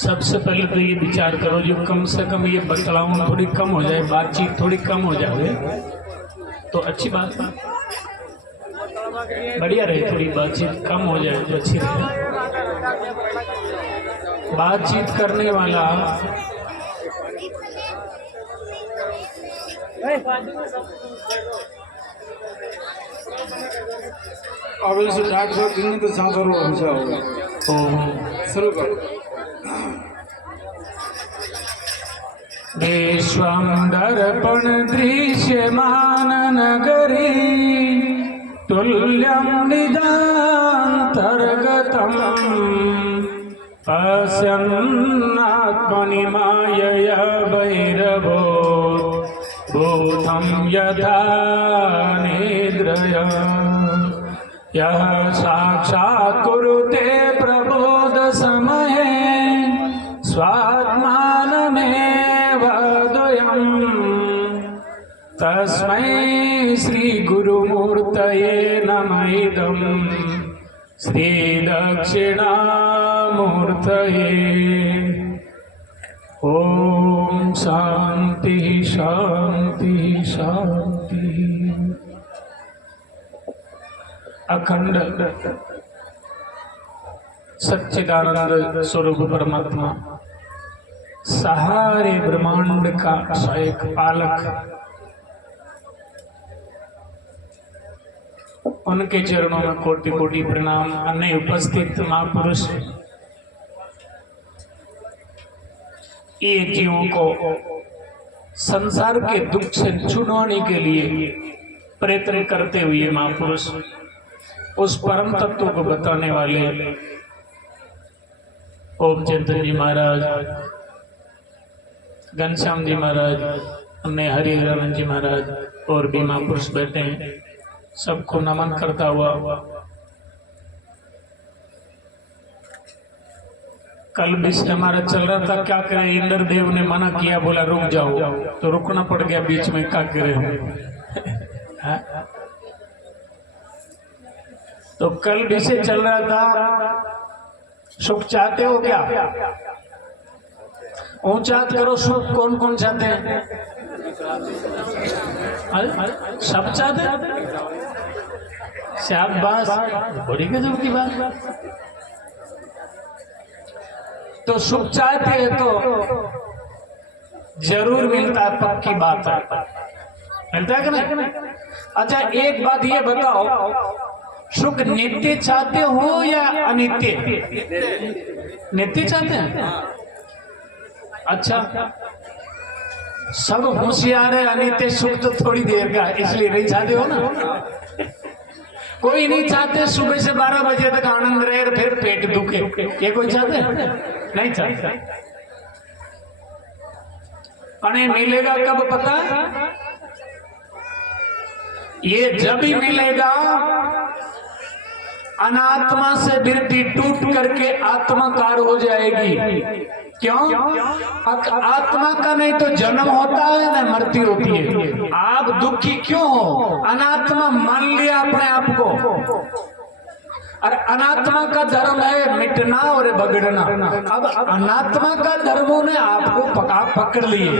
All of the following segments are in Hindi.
सबसे पहले तो ये विचार करो जो कम से कम ये बतलावन थोड़ी कम हो जाए, बातचीत थोड़ी कम हो जाए तो अच्छी बात है, बढ़िया रहे। थोड़ी बातचीत कम हो जाए तो अच्छी रहे। बातचीत करने वाला अब इस 800 दिन तो 700 रुपया होगा तो शुरू करो। विश्वं दर्पण दृश्यमान नगरी तुल्यं निजान्तर्गतम् पश्यन्नात्मनि मायया भैरवो भूतं यथा निद्रया यः साक्षात् कुरुते प्रबोध समये स्वात्मानमेव द्वयम् तस्मै श्री गुरुमूर्तये नमः इदं श्री दक्षिणामूर्तये। ओम शांति शांति शांति। अखंड सच्चिदानंद स्वरूप परमात्मा सारे ब्रह्मांड का एक पालक, उनके चरणों में कोटि कोटि प्रणाम। अन्य उपस्थित महापुरुष ये जीवों को संसार के दुख से छुड़वाने के लिए प्रयत्न करते हुए महापुरुष उस परम तत्व को बताने वाले ओम चंद्र जी महाराज, घनश्याम जी महाराज, अन्य हरिहरानंद जी महाराज और भी महापुरुष बैठे हैं, सबको नमन करता हुआ कल विषय हमारा चल रहा था क्या करें, इंद्र देव ने मना किया, बोला रुक जाओ, तो रुकना पड़ गया बीच में, क्या करें। तो कल विषय चल रहा था सुख चाहते हो क्या? ऊंचा करो, सुख कौन कौन चाहते हैं? सब चाहते हैं। शाबाश, बड़ी गजब की बात। तो सुख चाहते हैं तो जरूर मिलता है, पक्की बात है। मिलता है कि नहीं? अच्छा एक बात ये बताओ, सुख नित्य चाहते हो या अनित्य? नित्य चाहते हैं। अच्छा, सब होशियार है, अनित्य सुख तो थोड़ी देर का, इसलिए नहीं चाहते हो ना। कोई नहीं चाहते सुबह से 12 बजे तक आनंद रहे और फिर पेट दुखे, ये कोई चाहते हैं? नहीं चाहते। अने मिलेगा कब पता? ये जब ही मिलेगा अनात्मा से वृत्ति टूट करके आत्माकार हो जाएगी। क्यों? आत्मा का नहीं तो जन्म होता है ना मृत्यु होती है। आप दुखी क्यों हो? अनात्मा मान लिया अपने आप को, और अनात्मा का धर्म है मिटना और बिगड़ना। अब अनात्मा का धर्मों ने आपको पकड़ लिए,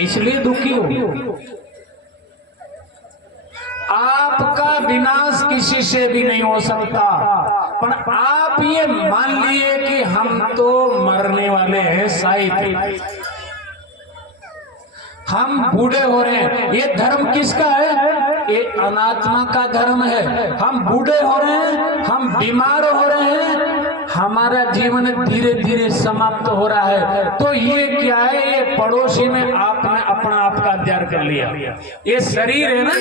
इसलिए दुखी हो। आपका विनाश किसी से भी नहीं हो सकता, पर आप ये मान लिए कि हम तो मरने वाले हैं, शायद हम बूढ़े हो रहे हैं। ये धर्म किसका है? ये अनात्मा का धर्म है। हम बूढ़े हो रहे हैं, हम बीमार हो रहे हैं, हमारा जीवन धीरे धीरे समाप्त हो रहा है। तो ये क्या है? ये पड़ोसी में आपने अपना आप का अध्ययन कर लिया। ये शरीर है ना,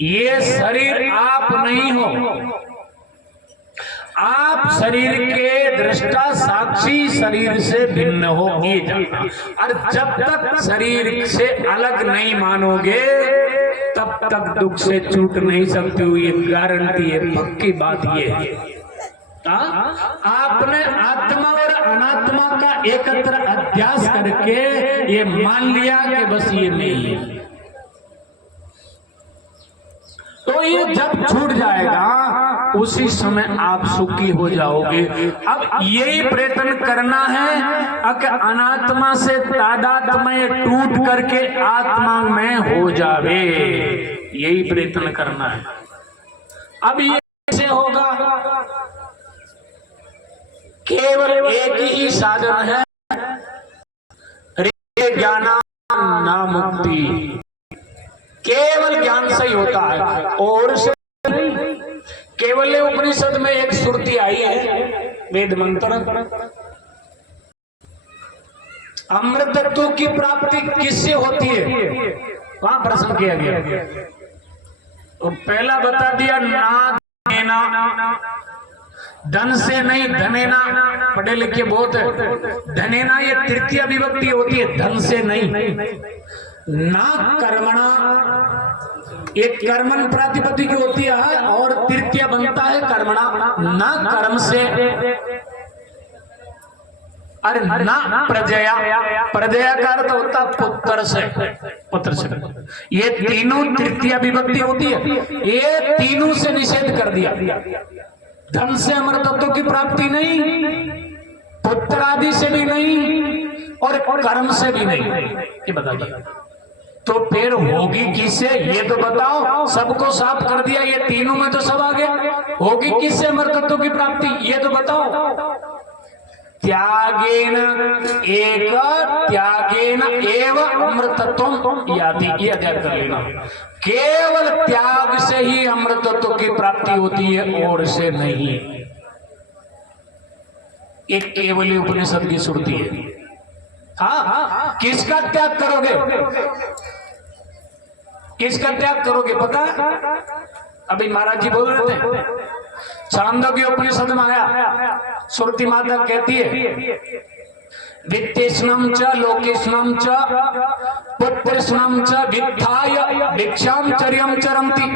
ये शरीर आप नहीं हो। आप शरीर के दृष्टा साक्षी, शरीर से भिन्न हो ये जानना। और जब तक शरीर से अलग नहीं मानोगे तब तक दुख से छूट नहीं सकते हो। ये गारंटी है, पक्की बात ये है। आपने आत्मा और अनात्मा का एकत्र अध्यास करके ये मान लिया कि बस ये नहीं है। तो ये जब छूट जाएगा उसी समय आप सुखी हो जाओगे। अब यही प्रयत्न करना है कि अनात्मा से तादात्म्य टूट करके आत्मा में हो जावे, यही प्रयत्न करना है। अब ये कैसे होगा? केवल एक ही साधन है, ज्ञाना ना मुक्ति। केवल ज्ञान से ही होता है और से नहीं। केवल उपनिषद में एक श्रुति आई है, वेद मंत्र, अमृत तत्व की प्राप्ति किससे होती है, वहां प्रश्न किया गया। तो पहला बता दिया, ना धनेना, धन से नहीं, धनेना, पढ़े लिखे बहुत है, धनेना ये तृतीय विभक्ति होती है, धन से नहीं। ना कर्मणा, एक कर्मन प्रातिपदिक होती है और तृतीय बनता है कर्मणा। ना कर्म से, अरे ना प्रजया, प्रजया का अर्थ होता पुत्र से, पुत्र से। ये तीनों तृतीय विभक्ति होती है, ये तीनों से निषेध कर दिया। धन से अमर तत्व की प्राप्ति नहीं, पुत्र आदि से भी नहीं और कर्म से भी नहीं, ये बता दिया। तो फिर होगी किससे, ये तो बताओ। सबको साफ कर दिया, ये तीनों में तो सब आ गया। होगी किससे अमर तत्व की प्राप्ति, ये तो बताओ। त्यागेन एक, त्यागेन एव अमृतत्वम याति, ये अध्ययन कर लेना। केवल त्याग से ही अमृतत्व की प्राप्ति होती है और से नहीं। एक केवली उपनिषद की श्रुति है। हाँ, किसका त्याग करोगे, किसका त्याग करोगे पता? अभी महाराज जी बोल रहे थे, छांदोग्य उपनिषद में आया, श्रुति माता कहती है, वित्तेष्णं च लोकेष्णं च पुत्रेष्णं च वित्थाय भिक्षाम चर्यं चरन्ति।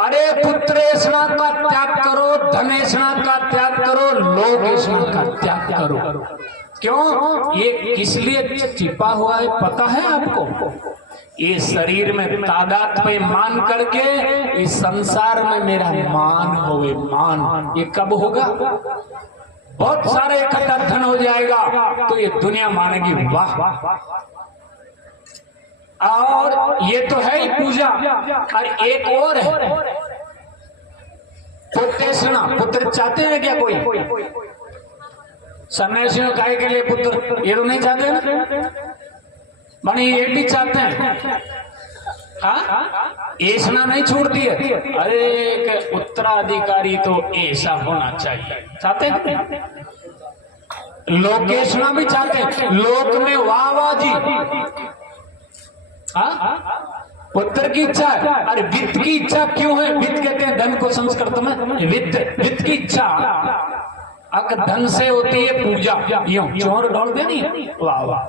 अरे पुत्रेष्णा का त्याग करो, धनेष्णा का त्याग करो, लोकेष्णा का त्याग करो। क्यों? ये किस लिए छिपा हुआ है पता है आपको? ये शरीर में तादात्म्य मान करके इस संसार में मेरा मान होवे, मान। ये कब होगा? बहुत सारे इकट्ठा धन हो जाएगा तो ये दुनिया मानेगी वाह। और ये तो है ही पूजा। और एक और है पुत्रेष्णा, पुत्र चाहते हैं क्या कोई? सन्यासियों काय के लिए पुत्र, ये तो नहीं चाहते ना, माने ये भी चाहते हैं। हाँ, ऐसा नहीं छोड़ती है। अरे एक उत्तराधिकारी तो ऐसा होना चाहिए, चाहते हैं। लोकेशना भी चाहते हैं, लोक में वाह जी। हाँ, पुत्र की इच्छा है। अरे वित्त की इच्छा क्यों है? वित्त कहते हैं धन को संस्कृत में, वित्त, वित्त की इच्छा अक धन से होती है पूजा। यूं चोर दौड़ते नहीं, वाह वाह,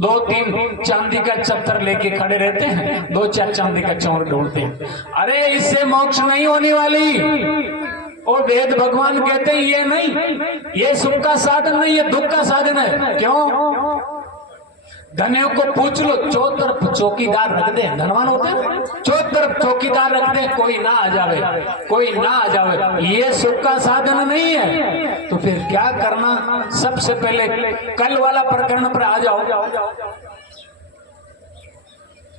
दो तीन चांदी का चत्तर लेके खड़े रहते हैं, दो चार चांदी का चोर दौड़ते हैं। अरे इससे मोक्ष नहीं होने वाली। और वेद भगवान कहते हैं ये नहीं, ये सुख का साधन नहीं, ये दुख का साधन है। क्यों? धनियों को पूछ लो, चौथ तरफ चौकीदार रख दे, धनवान होते हैं, चौथ तरफ चौकीदार रख दे, कोई ना आ जावे, कोई ना आ जावे, ये सुख का साधन नहीं है। तो फिर क्या करना? सबसे पहले कल वाला प्रकरण पर आ जाओ।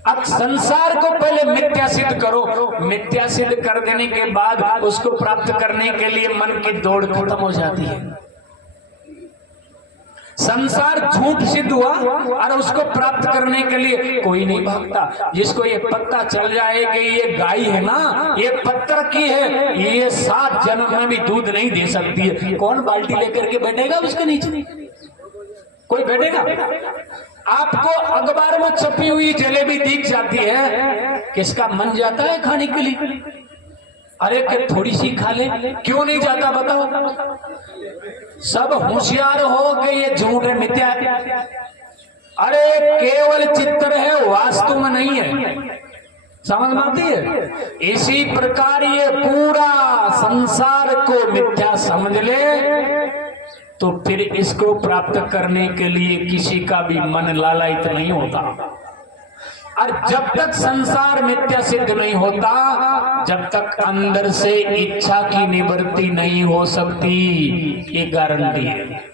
अब संसार को पहले मिथ्या सिद्ध करो, मिथ्या सिद्ध कर देने के बाद उसको प्राप्त करने के लिए मन की दौड़ खत्म हो जाती है। संसार झूठ सिद्ध हुआ और उसको प्राप्त करने के लिए कोई नहीं भागता। जिसको ये पता चल जाए कि ये गाय है ना, ये पत्थर की है, ये 7 जन्म में भी दूध नहीं दे सकती है, कौन बाल्टी लेकर के बैठेगा उसके नीचे? कोई बैठेगा? आपको अखबार में छपी हुई जलेबी दिख जाती है, किसका मन जाता है खाने के लिए? अरे कि थोड़ी सी खा ले, क्यों नहीं जाता बताओ? सब होशियार हो कि ये झूठ है, मिथ्या है। अरे केवल चित्र है, वास्तु में नहीं है। समझ में आती है? इसी प्रकार ये पूरा संसार को मिथ्या समझ ले तो फिर इसको प्राप्त करने के लिए किसी का भी मन लालायित नहीं होता। और जब तक संसार मिथ्या सिद्ध नहीं होता, जब तक अंदर से इच्छा की निवृत्ति नहीं हो सकती, ये गारंटी है।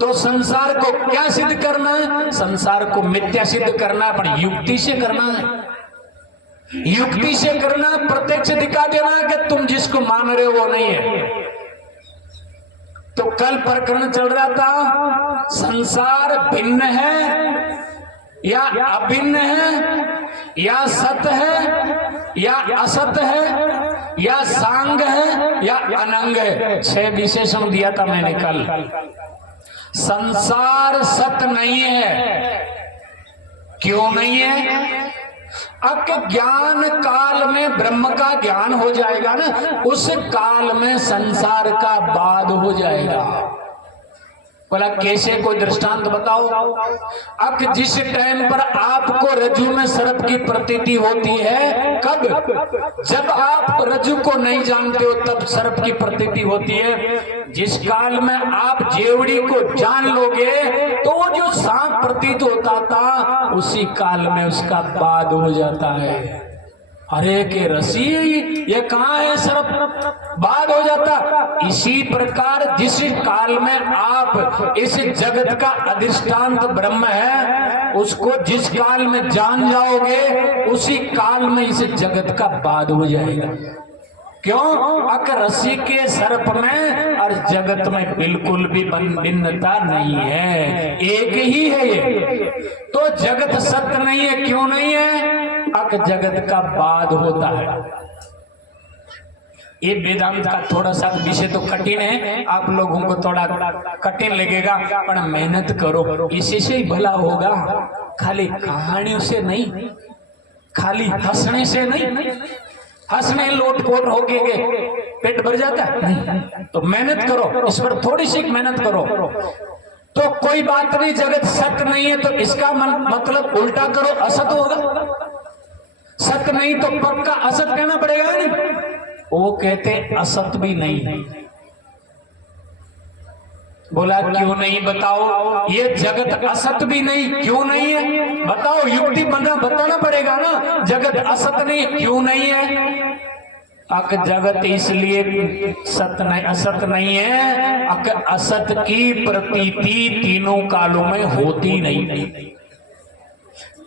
तो संसार को क्या सिद्ध करना है? संसार को मिथ्या सिद्ध करना है, पर युक्ति से करना है। युक्ति से करना, प्रत्यक्ष दिखा देना कि तुम जिसको मान रहे हो वो नहीं है। तो कल प्रकरण चल रहा था, संसार भिन्न है या अभिन्न है, या सत है या असत है, या सांग है या अनंग है। 6 विशेषण दिया था मैंने कल। संसार सत नहीं है। क्यों नहीं है? अब ज्ञान काल में ब्रह्म का ज्ञान हो जाएगा ना, उस काल में संसार का बाद हो जाएगा। बोला कैसे? कोई दृष्टांत बताओ। अब जिस टाइम पर आपको रज्जु में सर्प की प्रतीति होती है, कब? जब आप रज्जु को नहीं जानते हो तब सर्प की प्रतीति होती है। जिस काल में आप जेवड़ी को जान लोगे तो वो जो सांप प्रतीत होता था, उसी काल में उसका बाद हो जाता है। अरे के रसी, ये कहाँ है सर्प? बाद हो जाता। इसी प्रकार जिस काल में आप इस जगत का अधिष्ठान ब्रह्म है, उसको जिस काल में जान जाओगे, उसी काल में इस जगत का बाद हो जाएगा। क्यों? अक रसी के सर्प में और जगत में बिल्कुल भी भिन्नता नहीं है, एक ही है ये। तो जगत सत्य नहीं है। क्यों नहीं है? अक जगत का बाद होता है। ये वेदांत का थोड़ा सा विषय तो कठिन है, आप लोगों को थोड़ा कठिन लगेगा, पर मेहनत करो, इसी से ही भला होगा। खाली कहानियों से नहीं, खाली हंसने से नहीं। हंसने लोटपोट हो गए पेट भर जाता है नहीं। तो मेहनत करो, इस पर थोड़ी सी मेहनत करो। तो कोई बात नहीं, जगत सत्य नहीं है तो इसका मतलब उल्टा करो, असत होगा। सत्य नहीं तो पक्का असत कहना पड़ेगा नहीं। वो कहते असत भी नहीं। बोला क्यों नहीं? बताओ। ये जगत असत भी नहीं, क्यों नहीं है? बताओ, युक्ति बताना पड़ेगा ना। जगत असत नहीं, क्यों नहीं है? अक जगत इसलिए सत्य नहीं, असत नहीं है, अक असत की प्रतीति तीनों कालों में होती नहीं।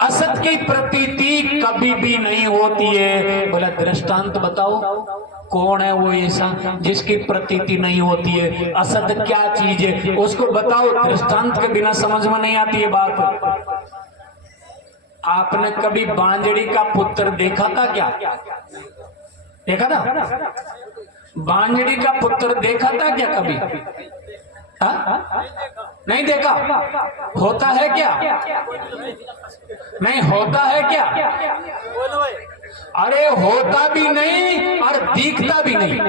असत की प्रतीति कभी भी नहीं होती है। बोला दृष्टांत बताओ, कौन है वो ऐसा जिसकी प्रतीति नहीं होती है? असत क्या चीज है उसको बताओ। दृष्टांत के बिना समझ में नहीं आती है बात। आपने कभी बांजड़ी का पुत्र देखा था क्या? देखा था? बांजड़ी का पुत्र देखा था क्या कभी? हा? नहीं देखा। होता है क्या? नहीं होता है क्या? अरे होता भी नहीं और दिखता भी नहीं।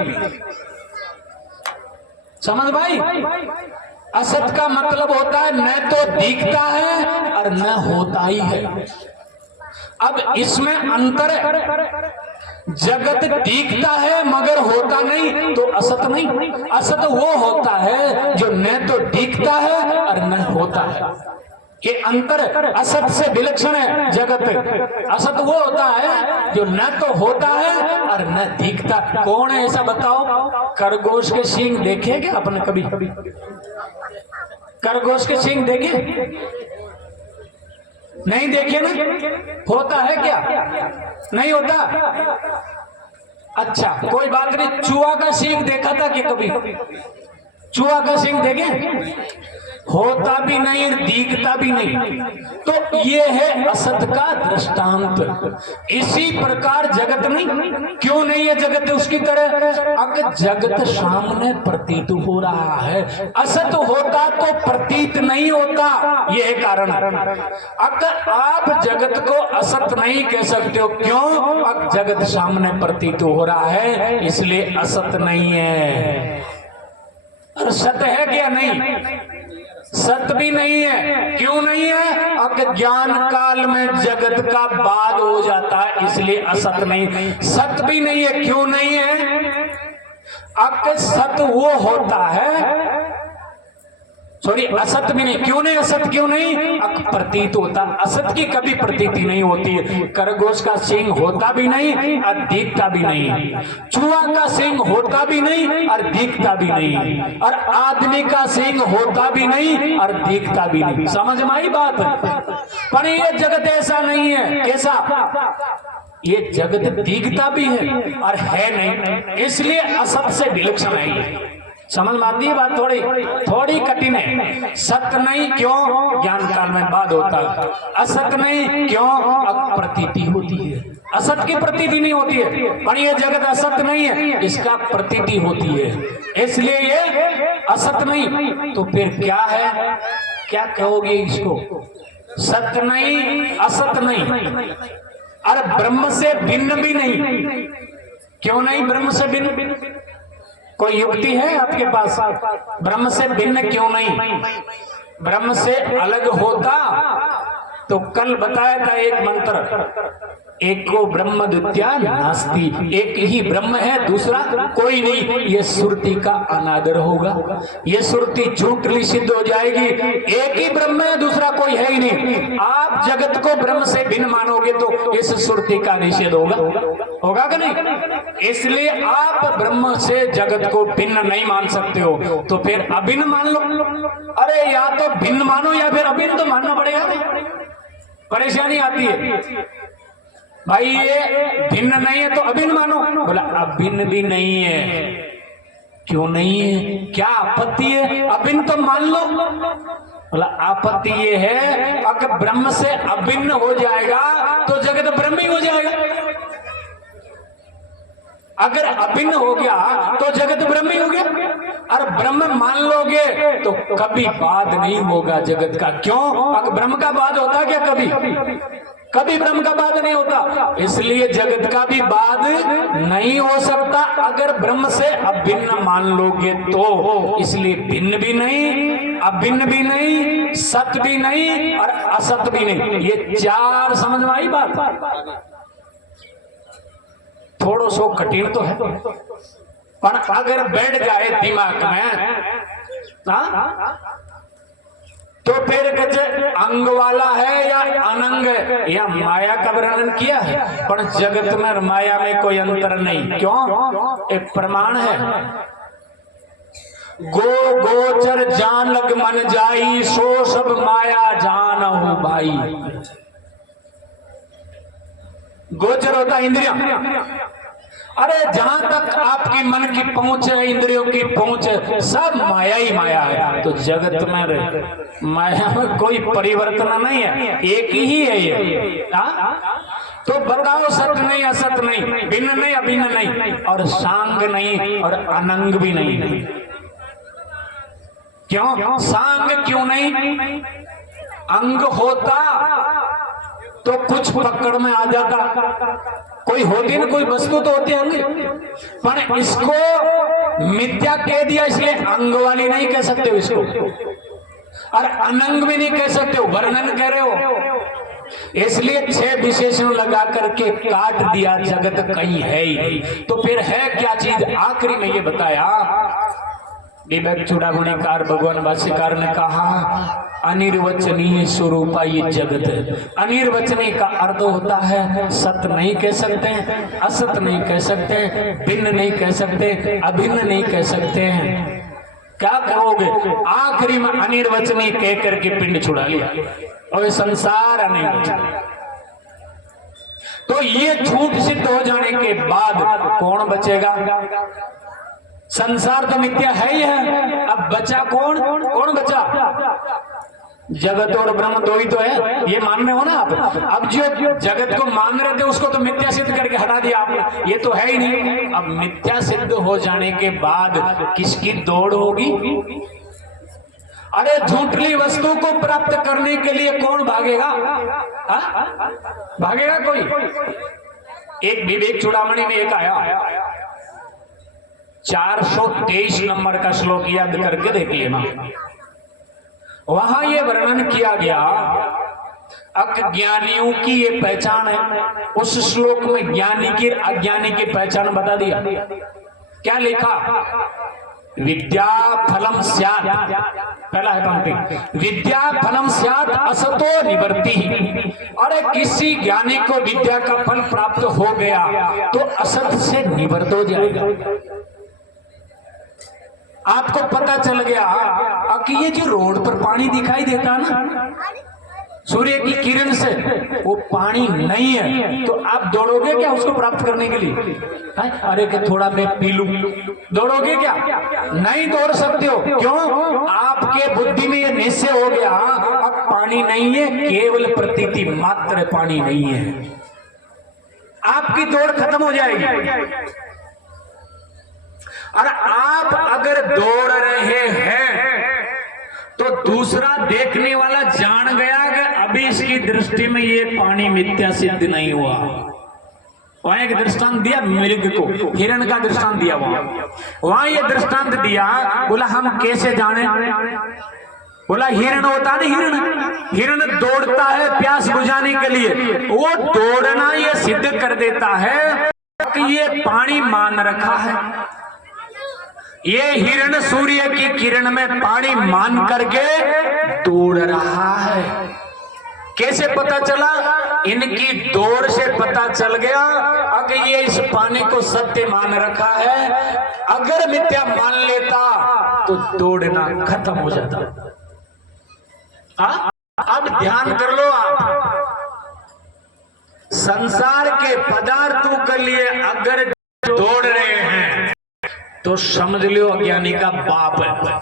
समझ भाई? असत का मतलब होता है न तो दिखता है और न होता ही है। अब इसमें अंतर है। जगत दिखता है मगर होता नहीं, तो असत नहीं। असत वो होता है जो न तो दिखता है और न होता है। ये अंतर असत से विलक्षण है जगत। असत वो होता है जो न तो होता है और न दिखता। कौन है ऐसा बताओ? खरगोश के सींग देखे क्या आपने कभी? खरगोश के सींग देखे? नहीं देखे ना? होता है क्या? नहीं होता। अच्छा कोई बात नहीं। चूहा का सींग देखा था क्या कभी? चूहा का सींग देखे? होता भी नहीं, दिखता भी नहीं। तो ये है असत का दृष्टांत। इसी प्रकार जगत नहीं। क्यों नहीं है जगत उसकी तरह? अगर जगत सामने प्रतीत हो रहा है, असत होता तो प्रतीत नहीं होता, ये है कारण। अगर आप जगत को असत नहीं कह सकते हो, क्यों? अब जगत सामने प्रतीत हो रहा है, इसलिए असत नहीं है। और सत्य है क्या? नहीं, सत्य भी नहीं है। क्यों नहीं है? अब ज्ञान काल में जगत का बाद हो जाता है, इसलिए असत नहीं। सत्य भी नहीं है। क्यों नहीं है? अब सत्य वो होता है सॉरी असत भी नहीं। क्यों नहीं असत, क्यों नहीं? प्रतीत होता, असत की कभी प्रतीति नहीं होती है। खरगोश का सींग होता भी नहीं और दिखता भी नहीं, चूहा का सींग होता भी नहीं और दिखता भी नहीं, और आदमी का सींग होता भी नहीं और दिखता भी नहीं। समझ में आई बात? पर ये जगत ऐसा नहीं है। कैसा? ये जगत दिखता भी है और है नहीं, इसलिए असत से विलक्षण है ये। समझ में आती है बात? थोड़ी कठिन है। सत्य नहीं क्यों? ज्ञान काल में बाद होता है। असत नहीं क्यों? अब प्रतीति होती है। असत की प्रतीति नहीं होती है, पर ये जगत असत नहीं है, इसका प्रतीति होती है, इसलिए ये असत नहीं। तो फिर क्या है? क्या कहोगे इसको? सत्य नहीं, असत नहीं, और ब्रह्म से भिन्न भी नहीं। क्यों नहीं ब्रह्म से भिन्न? कोई युक्ति है आपके पास? ब्रह्म से भिन्न क्यों नहीं? ब्रह्म से अलग होता तो कल बताया था एक मंत्र, एक को ब्रह्म द्वितीया नास्ति, एक ही ब्रह्म है, दूसरा कोई नहीं। ये सुरती का अनादर होगा, ये सुरती झूठली सिद्ध हो जाएगी। एक ही ब्रह्म है, दूसरा कोई है ही नहीं। आप जगत को ब्रह्म से भिन्न मानोगे तो इस सुरती का निषेध होगा कि नहीं? इसलिए आप ब्रह्म से जगत को भिन्न नहीं मान सकते हो, तो फिर अभिन्न मान लो। अरे या तो भिन्न मानो या फिर अभिन्न तो मानना पड़ेगा। परेशानी आती है भाई, ये भिन्न नहीं है तो अभिन्न मानो। बोला अभिन्न भी नहीं है। क्यों नहीं है? क्या आपत्ति है? अभिन्न तो मान लो। बोला आपत्ति ये है, अगर ब्रह्म से अभिन्न हो जाएगा तो जगत ब्रह्म ही हो जाएगा। अगर अभिन्न हो गया तो जगत ब्रह्म ही हो गया, और ब्रह्म मान लोगे तो कभी बाद नहीं होगा जगत का। क्यों? अगर ब्रह्म का बाद होता क्या? कभी ब्रह्म का बाद नहीं होता, इसलिए जगत का भी बाद नहीं हो सकता अगर ब्रह्म से अभिन्न मान लोगे तो। इसलिए भिन्न भी नहीं, अभिन्न भी नहीं, सत भी नहीं और असत भी नहीं। ये चार समझ में आई बात? थोड़ा सो कठिन तो है, पर अगर बैठ जाए दिमाग में तो फिर अंग वाला है या अनंग है, या माया का वर्णन किया है। पर जगत में माया में कोई अंतर नहीं। क्यों? एक प्रमाण है, गोचर जान लग मन जाई, सो सब माया जान हो भाई। गोचर होता इंद्रिया। अरे जहां तक आपकी मन की पहुंच है, इंद्रियों की पहुंच है, सब माया ही माया है। तो जगत में माया में कोई परिवर्तन नहीं है, एक ही है ये। तो बताओ सत्य नहीं, असत नहीं, भिन्न नहीं, अभिन्न नहीं, और सांग नहीं और अनंग भी नहीं। क्यों? सांग क्यों नहीं? अंग होता तो कुछ पकड़ में आ जाता, कोई होती ना, कोई वस्तु तो होती होंगी, पर इसको मिथ्या कह दिया, इसलिए अंग वाली नहीं कह सकते हो इसको, और अनंग भी नहीं कह सकते हो, वर्णन कह रहे हो। इसलिए 6 विशेषण लगा करके काट दिया, जगत कहीं है ही नहीं। तो फिर है क्या चीज? आखिरी में ये बताया, विवेक चूड़ामणिकार भगवान भाष्यकार ने कहा अनिर्वचनीय स्वरूपा ये जगत है। अनिर्वचनीय का अर्थ होता है सत्य नहीं कह सकते हैं, असत नहीं कह सकते हैं, भिन्न नहीं कह सकते, अभिन्न नहीं कह सकते हैं। क्या कहोगे? आखिरी में अनिर्वचनीय कह करके पिंड छुड़ा लिया और संसार अनिर्वचनीय। तो ये झूठ सिद्ध हो जाने के बाद कौन बचेगा? संसार तो मिथ्या है ही है, अब बचा कौन? कौन बचा? जगत और ब्रह्म दो ही तो है, ये मान रहे हो ना आप? अब जो जगत को मान रहे थे उसको तो मिथ्या सिद्ध करके हटा दिया आपने, ये तो है ही नहीं। अब मिथ्या सिद्ध हो जाने के बाद किसकी दौड़ होगी? अरे झूठली वस्तु को प्राप्त करने के लिए कौन भागेगा? भागेगा कोई? एक विवेक चूड़ामणि में एक आया, 423 नंबर का श्लोक याद करके देखिए ना, वहां ये वर्णन किया गया अज्ञानियों की ये पहचान है। उस श्लोक में ज्ञानी की अज्ञानी की पहचान बता दिया। क्या लिखा? विद्या फलम स्यात् पहला है पंक्ति, विद्या फलम स्यात् असतो निवर्ति। अरे किसी ज्ञानी को विद्या का फल प्राप्त हो गया तो असत से निवृत्त हो जाएगा। आपको पता चल गया कि ये जो रोड पर पानी दिखाई देता ना सूर्य की किरण से, वो पानी नहीं है, तो आप दौड़ोगे क्या उसको प्राप्त करने के लिए? अरे कि थोड़ा मैं पी लूं, दौड़ोगे क्या? नहीं दौड़ सकते हो। क्यों? आपके बुद्धि में ये निश्चय हो गया अब पानी नहीं है, केवल प्रतीति मात्र पानी नहीं है। आपकी दौड़ खत्म हो जाएगी। और आप अगर दौड़ रहे हैं तो दूसरा देखने वाला जान गया कि अभी इसकी दृष्टि में ये पानी मिथ्या सिद्ध नहीं हुआ। वहां एक दृष्टांत दिया मृग को, हिरण का दृष्टांत दिया वहां ये दृष्टांत दिया। बोला हम कैसे जाने? बोला हिरण होता ना, हिरण दौड़ता है प्यास बुझाने के लिए, वो दौड़ना ये सिद्ध कर देता है कि ये पानी मान रखा है। ये हिरण सूर्य की किरण में पानी मान करके दौड़ रहा है। कैसे पता चला? इनकी दौड़ से पता चल गया अगर ये इस पानी को सत्य मान रखा है। अगर मिथ्या मान लेता तो दौड़ना खत्म हो जाता। अब ध्यान कर लो, आप संसार के पदार्थों के लिए अगर दौड़ रहे हैं तो समझ लो अज्ञानी का बाप है।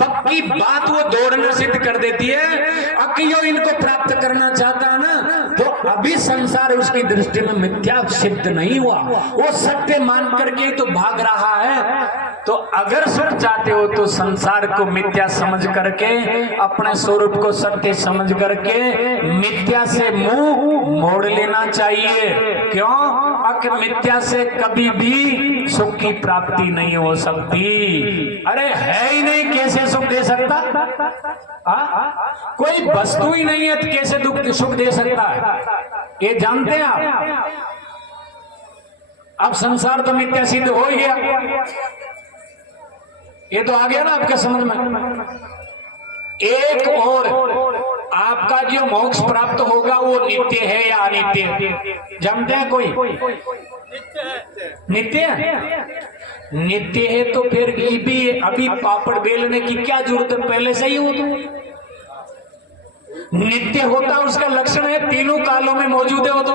पक्की बात वो दौड़ना सिद्ध कर देती है। अकियो इनको प्राप्त करना चाहता है ना, तो अभी संसार उसकी दृष्टि में मिथ्या सिद्ध नहीं हुआ, वो सत्य मान करके तो भाग रहा है। तो अगर सुख चाहते हो तो संसार को मिथ्या समझ करके, अपने स्वरूप को सत्य समझ करके मिथ्या से मुंह मोड़ लेना चाहिए। क्यों? मिथ्या से कभी भी सुख की प्राप्ति नहीं हो सकती। अरे है ही नहीं, कैसे सुख दे सकता? कोई वस्तु ही नहीं है तो कैसे सुख दे सकता है? ये जानते हैं आप? अब संसार तो मिथ्या सिद्ध हो ही गया, ये तो आ गया ना आपके समझ में। एक और आपका जो मोक्ष प्राप्त होगा वो नित्य है या अनित्य? जानते हैं कोई? नित्य है। नित्य है तो फिर अभी पापड़ बेलने की क्या जरूरत है? पहले से ही हो तो नित्य होता, उसका लक्षण है तीनों कालों में मौजूद है। वो तो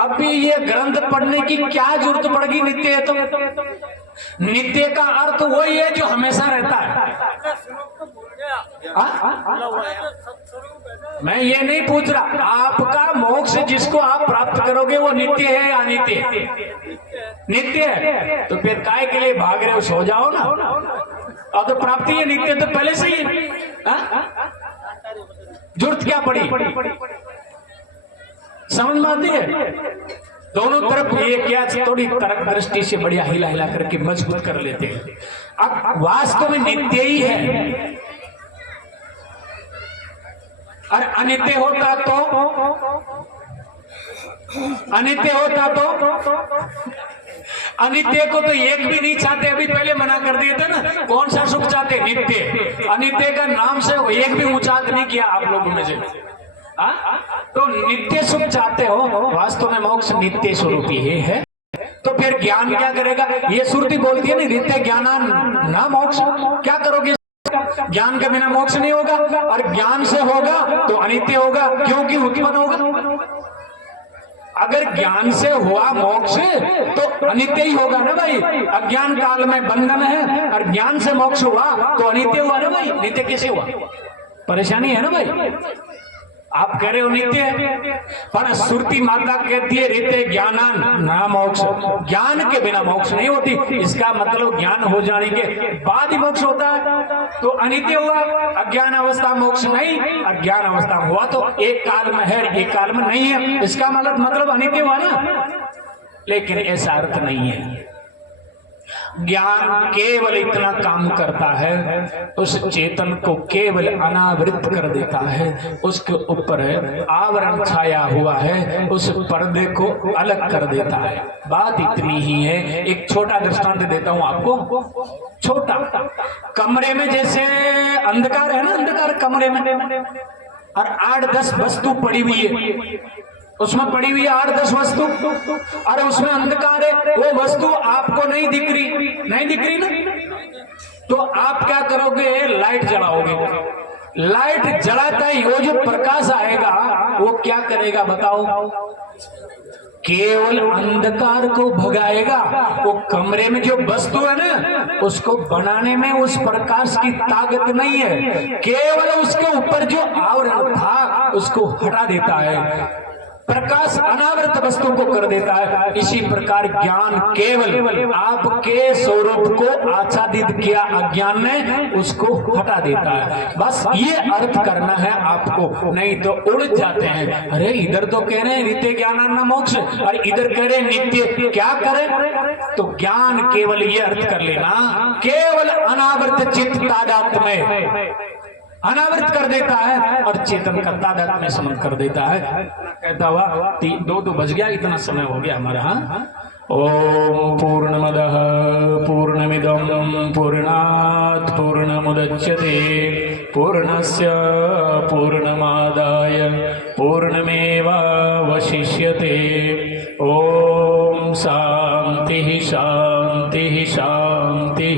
अभी ये ग्रंथ पढ़ने की क्या जरूरत पड़ेगी? नित्य है तो नित्य का अर्थ वही है जो हमेशा रहता है। मैं ये नहीं पूछ रहा, आपका मोक्ष जिसको आप प्राप्त करोगे वो नित्य है या अनित्य? नित्य है। तो फिर काय के लिए भाग रहे हो? सो जाओ ना। अब तो प्राप्ति है, नित्य तो पहले से ही है। जरूरत क्या पड़ी? समझ में आती है? दोनों तरफ ये क्या थोड़ी तर्क दृष्टि से बढ़िया हिला हिला करके मजबूत कर लेते हैं। अब वास्तव में नित्य ही है। और अनित्य होता तो अनित्य को तो एक भी नहीं चाहते। अभी पहले मना कर दिए थे ना, कौन सा सुख चाहते? नित्य। अनित्य का नाम से एक भी उच्चारण नहीं किया आप लोगों में से। तो नित्य सुख चाहते हो, वास्तव में मोक्ष नित्य स्वरूप ही है। तो फिर ज्ञान क्या करेगा? ये श्रुति बोलती है ना, नित्य ज्ञानान ना मोक्ष। क्या करोगे? ज्ञान के बिना मोक्ष नहीं होगा, और ज्ञान से होगा तो अनित्य होगा, क्योंकि उत्पन्न होगा। अगर ज्ञान से हुआ मोक्ष तो अनित्य ही होगा ना भाई। अज्ञान काल में बंधन है और ज्ञान से मोक्ष हुआ तो अनित्य हुआ ना भाई। नित्य कैसे हुआ? परेशानी है ना भाई। आप कह रहे हो नित्य है, पर श्रुति माता कहती है नित्य ज्ञानान ना मोक्ष। ज्ञान के बिना मोक्ष नहीं होती। इसका मतलब ज्ञान हो जाने के बाद ही मोक्ष होता है, तो अनित्य हुआ। अज्ञान अवस्था मोक्ष नहीं, अज्ञान अवस्था हुआ तो एक काल में है, एक काल में नहीं है। इसका मतलब अनित्य हुआ ना। लेकिन ऐसा अर्थ नहीं है। ज्ञान केवल इतना काम करता है, उस चेतन को केवल अनावृत कर देता है, उसके ऊपर आवरण छाया हुआ है, उस पर्दे को अलग कर देता है। बात इतनी ही है। एक छोटा दृष्टांत देता हूं आपको, छोटा। कमरे में जैसे अंधकार है ना, अंधकार कमरे में, और 8-10 वस्तु पड़ी हुई है, उसमें पड़ी हुई 8-10 वस्तु, और उसमें अंधकार है, वो वस्तु आपको नहीं दिख रही ना, तो आप क्या करोगे? लाइट जलाओगे। लाइट जलाता ही वो जो प्रकाश आएगा वो क्या करेगा बताओ? केवल अंधकार को भगाएगा। वो कमरे में जो वस्तु है ना, उसको बनाने में उस प्रकाश की ताकत नहीं है, केवल उसके ऊपर जो आवरण था उसको हटा देता है, प्रकाश अनावृत वस्तु को कर देता है। इसी प्रकार ज्ञान केवल आपके स्वरूप को आच्छादित किया अज्ञान ने, उसको हटा देता है। बस ये अर्थ करना है आपको, नहीं तो उड़ जाते हैं। अरे इधर तो कह रहे हैं नित्य ज्ञानान्न मोक्ष, और इधर कह रहे हैं नित्य, क्या करें? तो ज्ञान केवल ये अर्थ कर लेना, केवल अनावृत चित्त तादात्म्य में अनावृत कर देता है और चेतन का तादात्म्य में समन कर देता है। कहता हुआ 2 बज गया, इतना समय हो गया हमारा। ओम पूर्णमदः पूर्णमिदं पूर्णात् पूर्णमुदच्यते पूर्णस्य पूर्णमादाय पूर्णमेवावशिष्यते। ओम शांति शांति शांति।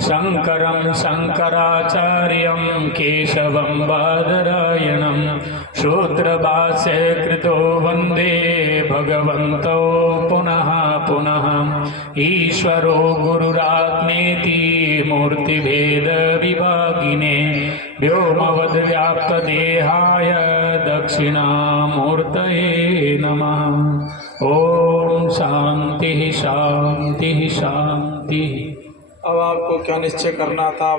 शंकरं शंकराचार्यं केशवं बादरायणं सूत्रभाष्य कृतो वन्दे भगवन्तो पुनः पुनः। ईश्वरो गुरुरात्मेति मूर्तिभेद विभागिने व्योमवद्व्याप्तदेहाय दक्षिणामूर्तये नमः। ओम शांति शांति शांति। अब आपको क्या निश्चय करना था?